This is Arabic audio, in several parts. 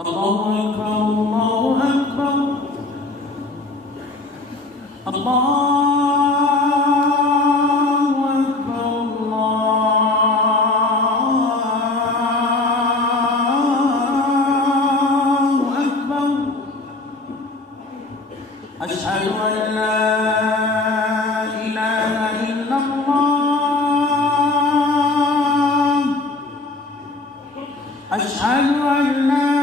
الله أكبر الله أكبر الله أكبر الله أكبر أشهد أن لا إله إلا الله أشهد أن لا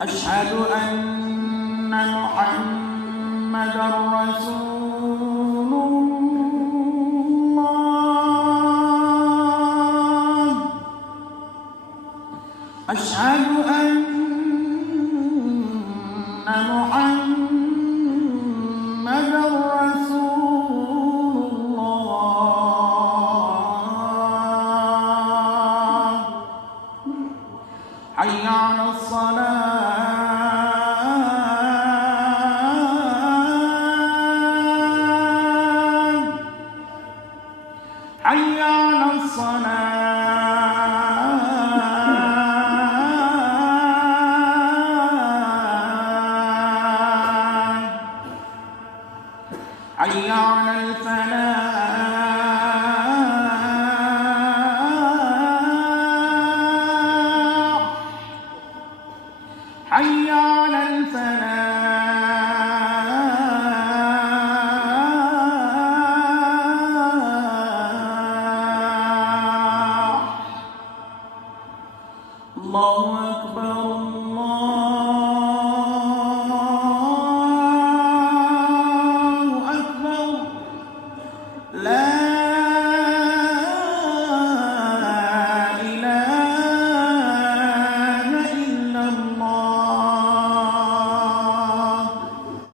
أشهد أن محمدًا رسول الله أشهد أن محمدًا رسول الله حي على الصلاة حي على الصلاة حي على الفلاح